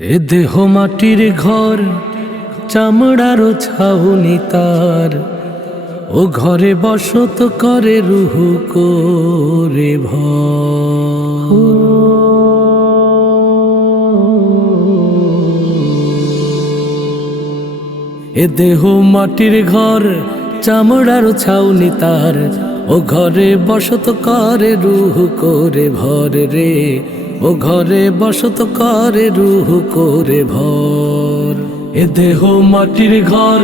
এ দেহ মাটির ঘর, চামড়ার ছাউনি তার। ও ঘরে বসত করে রুহু করে ভর। এ দেহ মাটির ঘর, চামড়ার ছাউনি তার। ও ঘরে বসত করে রুহ করে ভর রে। ও ঘরে বসত করে রুহ করে ভর। এ দেহ মাটির ঘর,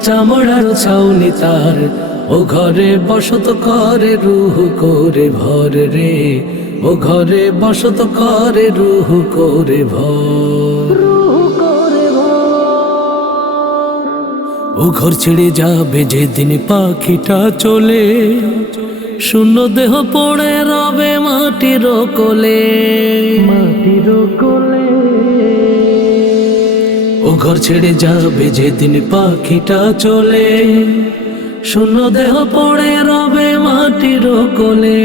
চামড়ার ছাউনি তার। ও ঘরে বসত করে রুহ করে ভর রে। ও ঘরে বসত করে রুহ করে ভর। ও ঘর ছেড়ে যাবে যেদিন পাখিটা চলে, শূন্য দেহ পড়ে মাটির কোলে। মাটির কোলে। ও ঘর ছেড়ে যাবে যেদিন পাখিটা চলে। শূন্য দেহ পড়ে রবে মাটির কোলে।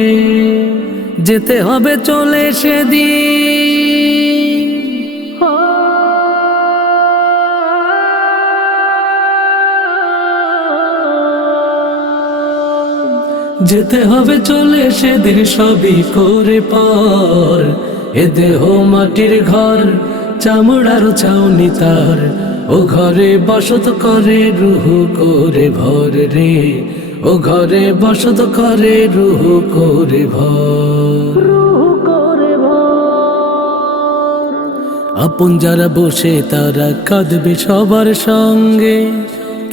যেতে হবে চলে সেদিন। যেতে হবে চলে সেদিন সবই করে পর। এ দেহ মাটির ঘর, চামড়ার ছাউনি তার। ও ঘরে বসত করে রুহু করে ভর রে। ও ঘরে বসত করে রুহু করে ভর। আপন যারা বসে তারা কাঁদবে সবার সঙ্গে।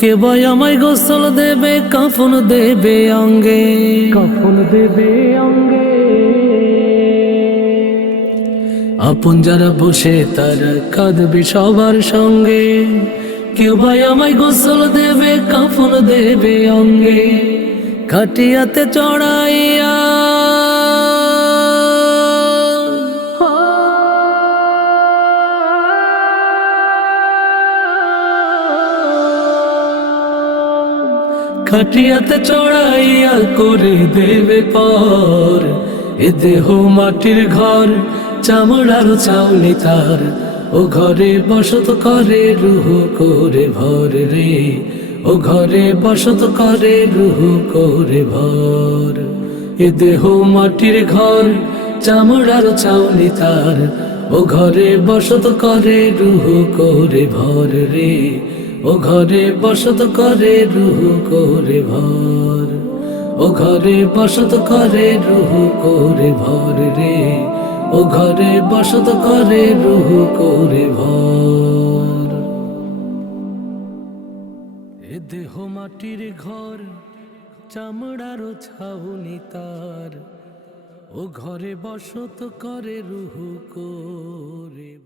কে ভাই আমায় গোসল দেবে কাফন দেবে অঙ্গে। কাফন দেবে অঙ্গে। আপন যারা বসে তারা কাঁদবে সবার সঙ্গে। কেউ ভাই আমায় গোসল দেবে কাফন দেবে অঙ্গে। খাটিয়াতে চড়াইয়া খাটিয়াতে চড়াইয়া করে দেবে পর। এ দেহ মাটির ঘর, চামড়ার চাউনি তার। ও ঘরে বসত করে রুহ করে ভর রে। ও ঘরে বসত করে রুহ করে ভর। এ দেহ মাটির ঘর, চামড়ার চাউনি তার। ও ঘরে বসত করে রুহ করে ভর রে। ও ঘরে বসত করে রুহ করে ভর। ও ঘরে বসত করে রুহ করে ভর রে। ও ঘরে বসত করে রুহ করে ভর। এ দেহ মাটির ঘর, চামড়ার ছাউনি তার। ও ঘরে বসত করে রুহ করে